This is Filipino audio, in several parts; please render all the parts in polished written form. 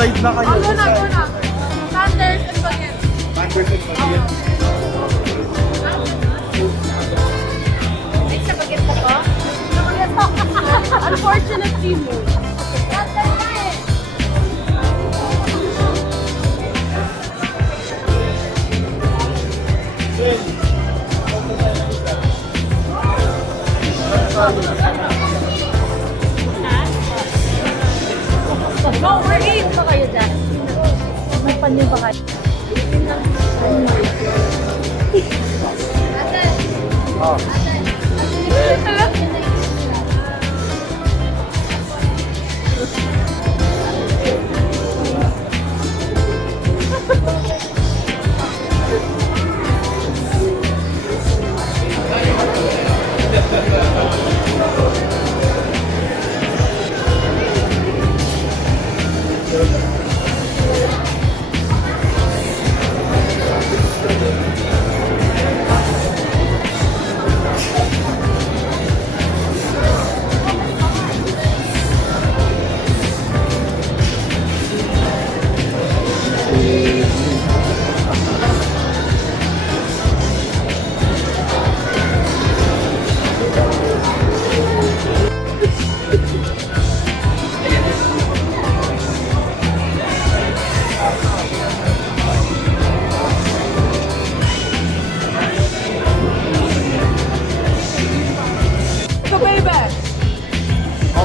Decide na kayo. Ako na. Sanders and Spaghetti. Ay, sa baget pa to? Unfortunate Timo. No, we're eight pa kayo dyan. May panyo ba kayo?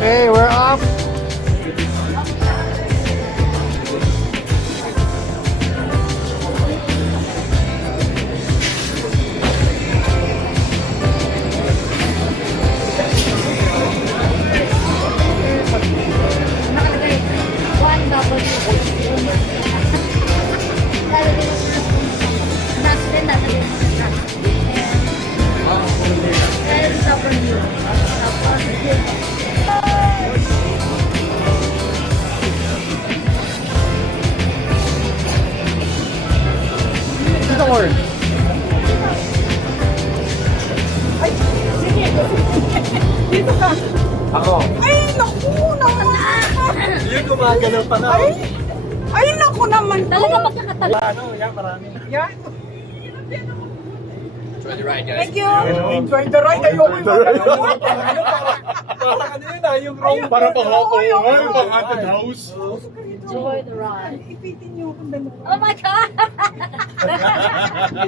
Okay, we're up. Ay, sige. Dito ka. Ako. Ay, naku naman. Yung gumagalaw pa na. Ay, naku naman. Talaga magkakatalo. Ano, yan, marami na. Yan. Enjoy the ride, guys. Thank you. Enjoy the ride. Ayoko yung Parang ano yun yung wrong. Para pang pang haunted house. Enjoy the ride. Ipitin niyo akong dalawa. Oh my God!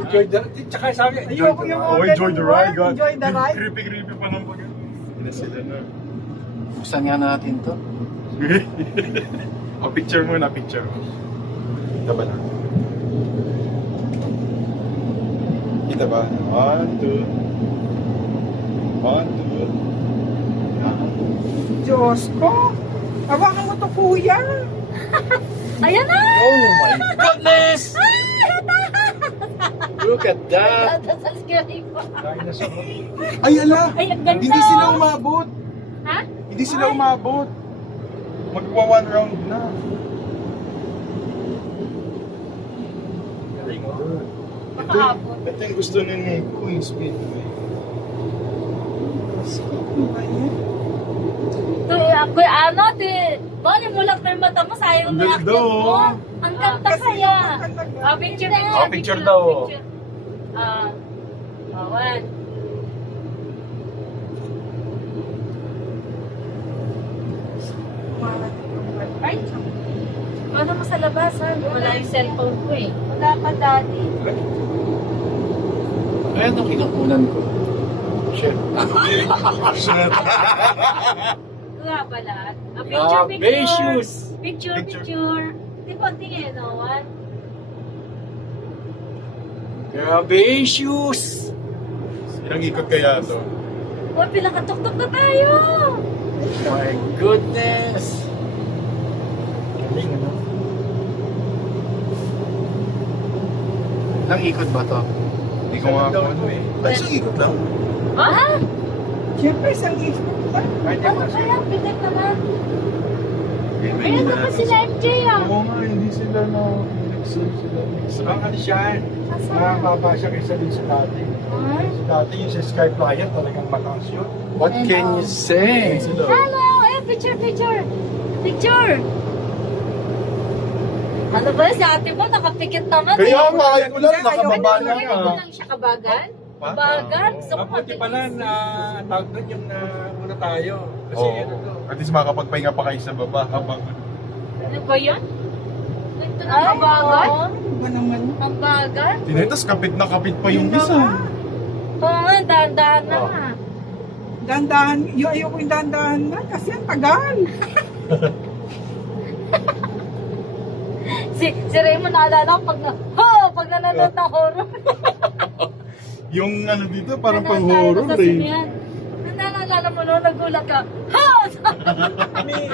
Enjoy the ride. Tsaka sabi, Ayoko yung oh, enjoy the ride. God. Enjoy the ride. Creepy pa lang pag na sila na. Buksan nga natin to. O, picture muna, picture. Kita ba na? Kita ba? 1, 2. 1, 2. Diyos ko. Hawakan mo to, kuya. Ayan na! Oh my goodness! Look at that! That's a scary pa. Ay, ala! Ay, ang ganda! Hindi sila umabot. Ha? Hindi sila umabot. Magwa one round na. Galing mo. Nakaabot. Ito yung gusto ni Nico, yung speedway. Ito, ako, ano, bali mo lang yung mata mo, sayang Ang mo ganda, mo. oh. Ang ganda kaya. Picture. Oh, picture daw. One. Ay, ano mo sa labas, ha? Wala yung cellphone ko eh. Wala pa dati. Ayan ang kinakunan ko. Shit. Shit. Nga pala. Grabe, shoes. Picture. Di ba tingin, no? One. Grabe, shoes. Ilang ikot kaya to? Oh, pinakatuktok na tayo! My goodness. Galing, ano? Ilang ikot ba to? Hindi ko nga ano eh. Ay, isang ikot lang. Ha? Siyempre, isang gift ko. Ano kaya? Pitik naman. Hindi Ayun naman sila MJ ah. Oo nga, hindi sila na nag-save sila. Ang ano siya, nakakaba siya kaysa din sa dati. Sa dati yung sa Skype client talagang mataas yun. What can you say? Sila. Hello! Eh, picture! Picture! Ano ba, si ate mo, nakapikit naman Kaya eh. nga, ayaw ko lang, nakababa Ano, na hindi nga. lang siya kabagan? Ha? Kabagan? Gusto ko Mabuti pala matinis. na ang tawag doon yung una tayo. Kasi Oo. ano to. At least makakapagpahinga pa kayo sa baba habang Ano ba yun? Ito na kabagan? Ba naman? Kabagan? tinitas kapit na kapit pa yung isa. Oo nga, dahan-dahan na Oh. nga. Dandahan, ayoko yung dandahan na kasi ang tagal. Si Raymond naalala ko pag nanonood ng horror. Yung ano dito parang pang Nanonood tayo horror sa eh. sinihan. Naalala mo noon, nagulat ka. Ha!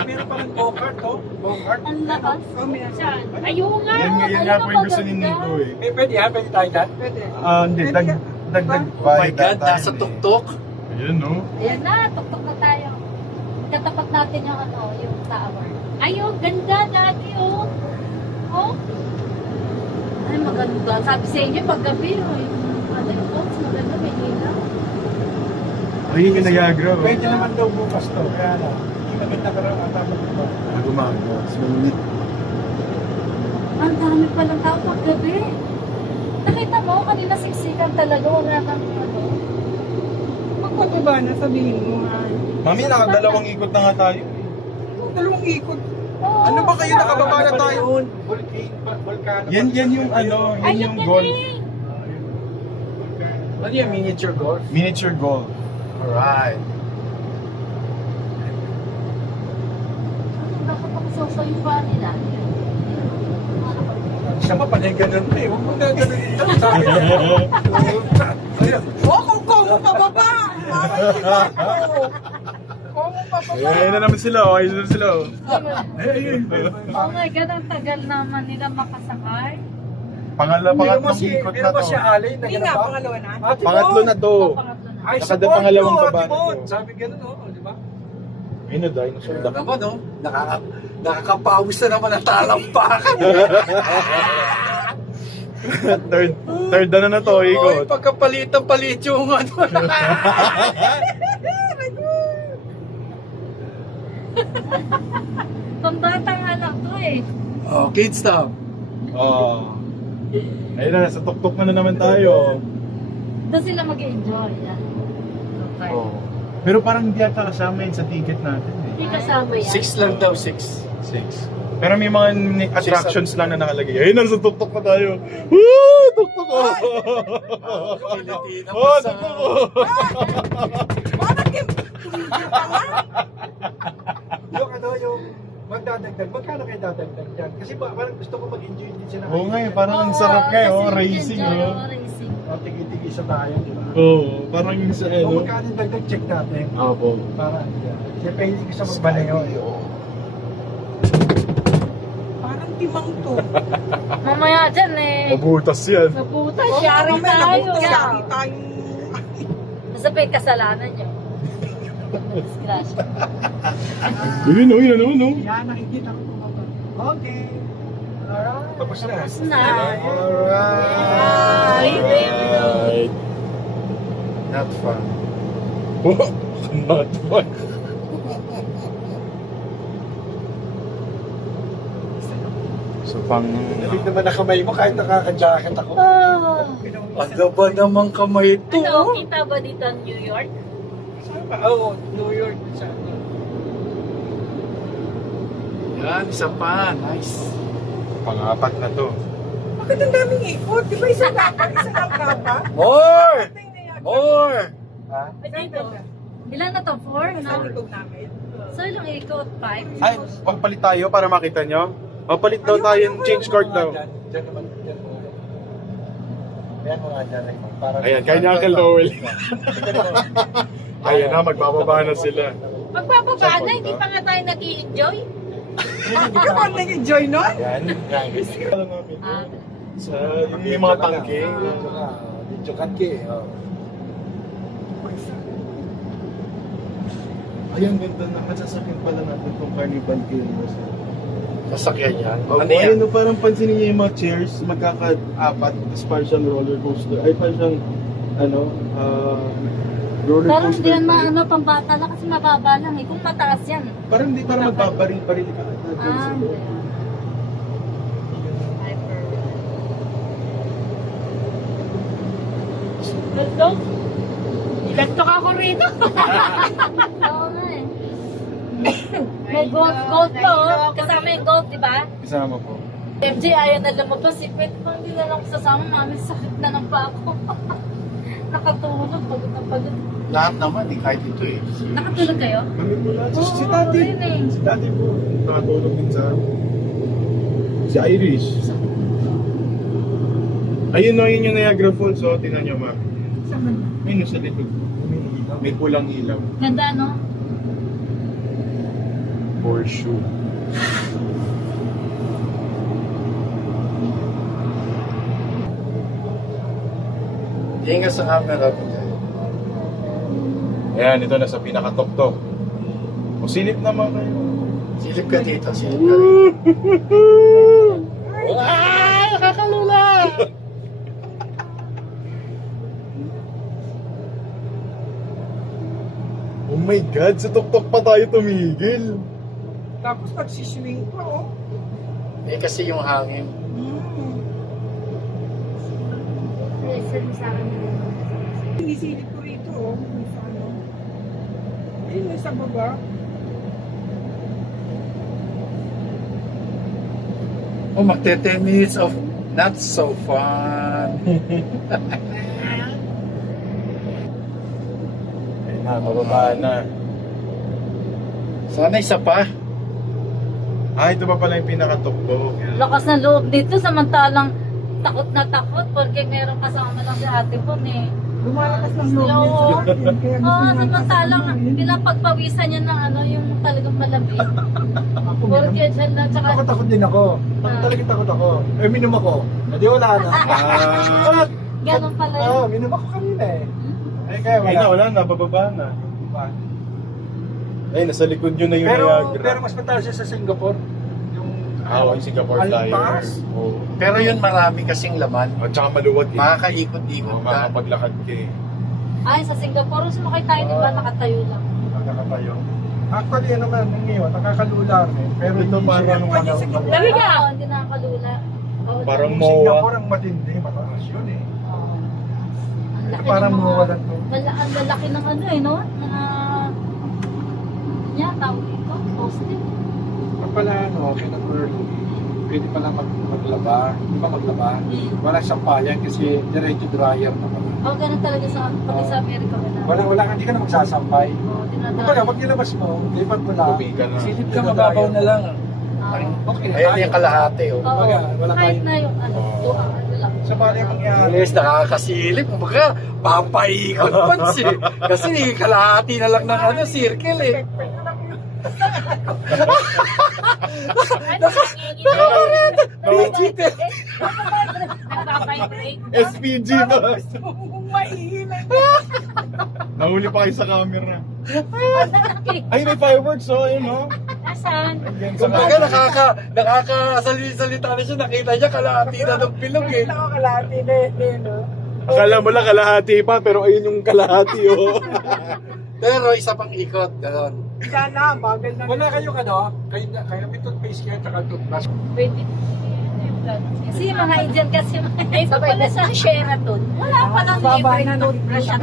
Meron palang go-kart to. Go-kart. Ang lakas. Oh, meron. Saan? Ayun nga. Yan nga Ayun po ang yung gusto ni maganda. Nico eh. Pwede ha, pwede tayo dyan. Pwede. Hindi, dagdag Oh my God, tayo nasa eh. tuktok. Ayun no. Ayan na, tuktok na tayo. Katapat natin yung yung tower. Ayun, ganda dati oh. Oh. Ay, maganda. Sabi sa inyo, paggabi, ano yung box, maganda, may ilaw. Ayun yung Niagara. oh. Pwede naman daw bukas to. Kaya na, hindi maganda ka rin ang tapos ko. Gumago. Sumingit. Ang dami palang tao paggabi. Nakita mo, kanina siksikan talaga, wala kang ano. Magpababa na, sabihin mo nga. Mami, nakadalawang ikot na nga tayo. Dalawang ikot. Oo, Ano ba kayo, nakababa na tayo? Volcano. Yan yung ano, Ay, yan yung yung golf. galing. Ano yung miniature golf? Miniature golf. Alright. Bakit ako soso yung pa nila? Siya pa pala yung ganun eh. Huwag mo na ganun ito. Sabi niya. Ayun. Oh, kung mo pababa! Parang iba ko. Kung mo pababa. Ayun na naman sila, ayun na sila. Ayun. Oh my God, ang tagal naman nila makasakay. Pangatlong ikot na Meron ba to. siya alay na Hindi ganun nga, ba? pangalawa na. Ate Pangatlo Bon. na to. Pangatlo na. Ay, Nakada support pangalawang you, baba Ate na Bon. to. Sabi ganun di ba? Ayun na, dinosaur. Ano naman, no? Nakakapawis na naman ang talampakan. Third na na to, Oy, ikot. pagkapalit yung ano. Pambatang anak to eh. Oh, kids stop. Oh. Ayun na, sa tuktok na naman tayo. Doon sila mag-enjoy. Yan. Okay. Oh. Pero parang hindi ata kasama yun sa ticket natin eh. Hindi kasama yan. 6 lang daw, 6. 6. Pero may mga attractions lang na nakalagay. Ayun na, sa tuktok na tayo. Woo! Tuktok ko! Pilipina Oh, pa sa... tuktok ko! Parang yung... Yung ano, yung magdadagdag. Magkano kayo dadagdag dyan? Kasi parang gusto ko mag-enjoy din sila. Oo nga eh, parang ang sarap nga eh, oh, racing oh. Racing. Tigi-tigi sa tayo, di ba? Oo, parang yung sa Kung ano. magkano yung dagdag, check natin. Opo. Para, siyempre hindi ko sa magbanay yun. Parang timang to. Mamaya dyan eh. Mabutas yan. Naputa, Oh, shari mamaya tayo. nabutas, shari tayong... Basta pa yung kasalanan nyo. Disgrasya. Yun oh, yun oh. Yan, nakikita ko pababa. Okay. Alright. Tapos na. Tapos na. Alright. Alright. Not fun. Not fun. So pang... Nabig naman na kamay mo kahit nakaka-jacket ako. Ah. Ano ba naman kamay ito? Ano, kita ba dito ang New York? Saan ba? Oo, New York. Saan? Yan, isa pa. Nice. Pang-apat na to. Bakit ang daming ikot? Di ba isang dapat? Isang lang dapat? More! Tingnan niya. More! Ha? Dito. Ilan na to? 4? No? Isang ikot namin. So ilang ikot? 5? Ay, pagpalit tayo para makita nyo. Papalit daw tayo yung change card daw. Diyan naman, diyan mo. Ayan mo nga dyan. Para Ayan, kaya niya Uncle Lowell. Ayan na, magbababa na sila. Magbababa na, hindi pa nga tayo nag-i-enjoy. Ikaw ang nag-enjoy nun? Ayan. Ah, Sa yung mga tangke. Video kanke. Ayan, ganda na. Masasakyan pala natin itong Carnival Games. Sasakyan yan. Oh, Ano yan? ayun, no, parang pansinin niyo yung mga chairs, magkaka-apat, tapos parang siyang roller coaster. Ay, parang siyang, ano, roller parang coaster. hindi yan type. ano, pambata lang kasi mababa lang eh. Kung mataas yan. Parang hindi, parang magbabaril-baril ka. Ah, hindi. Let's go. Ilantok ako rito. Oo nga eh. May golf to. Kasama yung golf, di ba? Isama po. MJ, ayaw na lumabas. Pwede pa hindi na lang sasama. Mami, sakit na ng pa ako. Nakatulog. Pagod na pagod. Lahat naman, kahit ito eh. Nakatulog kayo? Kami po lahat. Oo, Si Daddy. yun eh. Si Daddy po. Nakatulog din sa si Irish. Ayun o, yun yung Niagara Falls. So, tinan nyo, ma'am. Ayun sa likod. May pulang ilaw. Ganda, no? Horseshoe. Tingnan sa camera. Ayan, ito na sa pinaka-top-top. O, silip naman kayo. Silip ka dito, silip ka dito. Ay, nakakalula! Oh my God, sa tuktok pa tayo tumigil. Tapos nagsiswing pa, oh. Eh kasi yung hangin. Listen sa akin. Sinisilip ko rito, oh. Yung sa ano. Ayun, nasa baba. Oh, magte 10 minutes of not so fun. Ayun na, bababa na. Sana isa pa. Ah, ito pa pala yung pinaka-tuktok. Lakas ng loob dito samantalang takot na takot porque meron kasama lang si ate po eh. Lumalakas ng loob niya Oo. sa akin. Kaya gusto Oo, niya samantalang sasabihin. pinapagpawisan niya ng ano yung talagang malamig. Porque dyan na tsaka Takot din ako. Talagang takot ako. Eh, minum ako. Hindi wala na. Ah, ganun pala Oo, yun. minum ako kanina eh. Eh, kaya ayun na, wala. wala na, bababa na. Ay, nasa likod yun na yung Niagara. Pero mas mataas siya sa Singapore. Yung yung Singapore Ang Flyer. taas. Oo. Pero yun marami kasing laman. At saka maluwag eh. Makakaikot-ikot Oo, ka. makakapaglakad ka eh. Ay, sa Singapore, sumakay tayo, di ba? Nakatayo lang. nakatayo. Actually, ano man, ngayon, nakakalula rin. Pero Ito hindi parang siya pwede sa gitna. Sabi ka! Oo, hindi nakakalula. Oo, Parang Yung MOA. Singapore ang matindi, mataas yun eh. oo. Ang laki Parang ng mga- mawalan to. Ang lalaki ng ano eh, no? Mga... Yeah, tawag dito. Posted. Pag pala, ano, kinag-early, pwede pala maglaba. Di ba maglaba? Walang sampayan kasi diretso dryer na pala. Oo, ganun talaga sa pati sa Amerika. Wala, hindi ka na magsasampay. Oo, Kumbaga, pag nilabas mo, lipat mo lang. Tupi ka na. Silip ka, mababaw na lang. Okay, Ayun yung kalahati oh. Oo, Kumbaga, wala kahit tayong- na yung ano, Oo. ano lang. Sa bali mangyari. Yes, nakakasilip. Kumbaga, papaikot pa siya. Kasi kalahati na lang ng ano, circle eh. Digital. Nagpapaingrate. SPG ba? Maihinan. Nahuli pa kayo sa camera. Lalaki. Ay, may fireworks oh, ayun oh. Nasaan? Yan sa Kumbaga, nakakasalita na siya. Nakita niya kalahati na ng bilog eh. Nakakalati na yun, no? Akala mo lang kalahati pa, pero ayun yung kalahati oh. Pero isa pang ikot, gano'n. Sana, bagal na. Wala kayong ano, kaya may toothpaste kayo tsaka toothbrush. Pwede. Kasi yung mga Indian kasi ito pala sa Sheraton. Wala pa lang Baba libre na ng- toothbrush at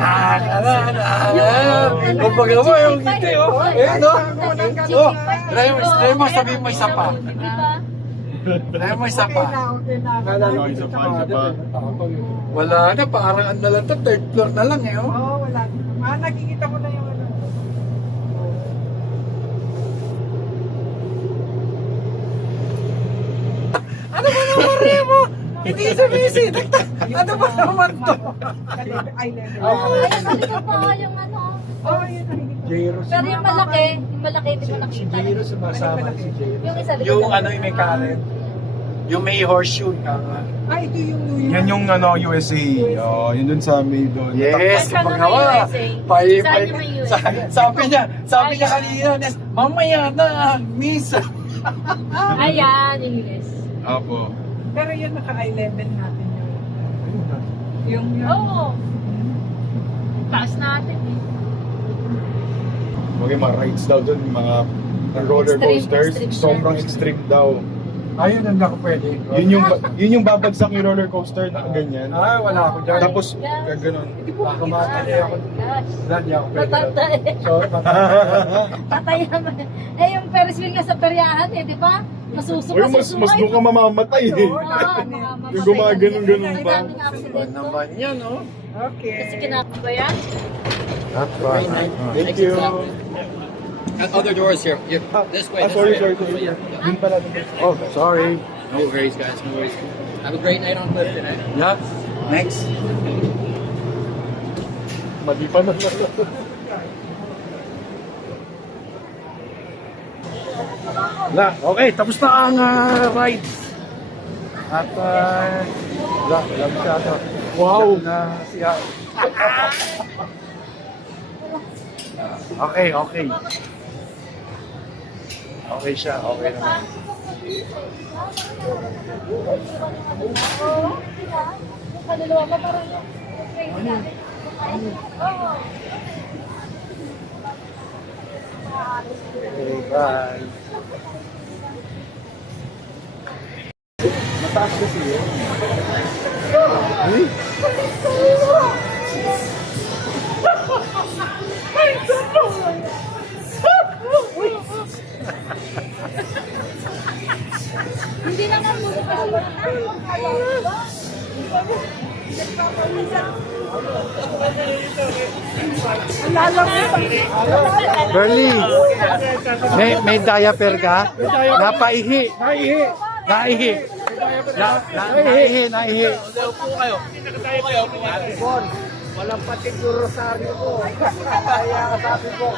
Kumbaga mo, yung hindi oh. Eh, no? Oh, try mo, sabihin mo isa pa. Di ba? Try mo isa pa. Okay na. Naalala ko Isa isa pa, pa. isa pa. Wala na, parang ano lang to, third floor na lang eh oh. Oo, wala. Nakikita ko na yung ano. Hindi sumisi. Ano ba naman to? Eyeliner. Ayun, halika pa yung ano. Oo, yun nakikita. Jairus. Pero yung malaki, di mo Si nakita. Jairus sumasama si Jairus. Yung isa, Yung ano yung may karet. Yung may horseshoe. Ay, ito yung New York. Yan yung ano, USA. Oh, yun dun sa may doon. Yes, Saan pag yung nawa. USA? Pay, Saan yung USA? sabi niya kanina, Nes, mamaya na, miss. Ayan, yung US. Apo. Pero yun, naka-eyeliner natin yun. Yung yun. Oo. Taas natin eh. Okay, mga rides daw dun, mga roller Extreme, coasters. extreme. Sobrang extreme daw. Ayun ang ako pwede. Yun yung babagsak yung roller coaster na ganyan. Ah, wala ako dyan. Tapos, gano'n. Baka matali ako. Wala, di ako pwede. Matatay. So, matali. Patay naman. Eh, yung Ferris wheel nga sa peryahan eh, di ba? Masusuka Uy, mas doon ka mamamatay eh. Yung gumaganon-ganon pa. Ba naman yan, oh. Okay. Kasi kinakain ba yan? Not bad. Thank you. Other doors here. This way. Sorry. Yun pala. Oh, sorry. No worries, guys. No worries. Have a great night on Cliff tonight. Yeah. Next. Mali pa na. La, okay, tapos na ang rides. At wala masyado. Wow! Na siya. Okay. Okay siya, okay naman. Kaluluwa mo parang Okay, bye. Mataas kasi yun. hindi naman muna kasi Burley, may diaper ka? Napaihi. Naihi. Naihi. Walang pating yung rosaryo ko. Kaya sabi ko,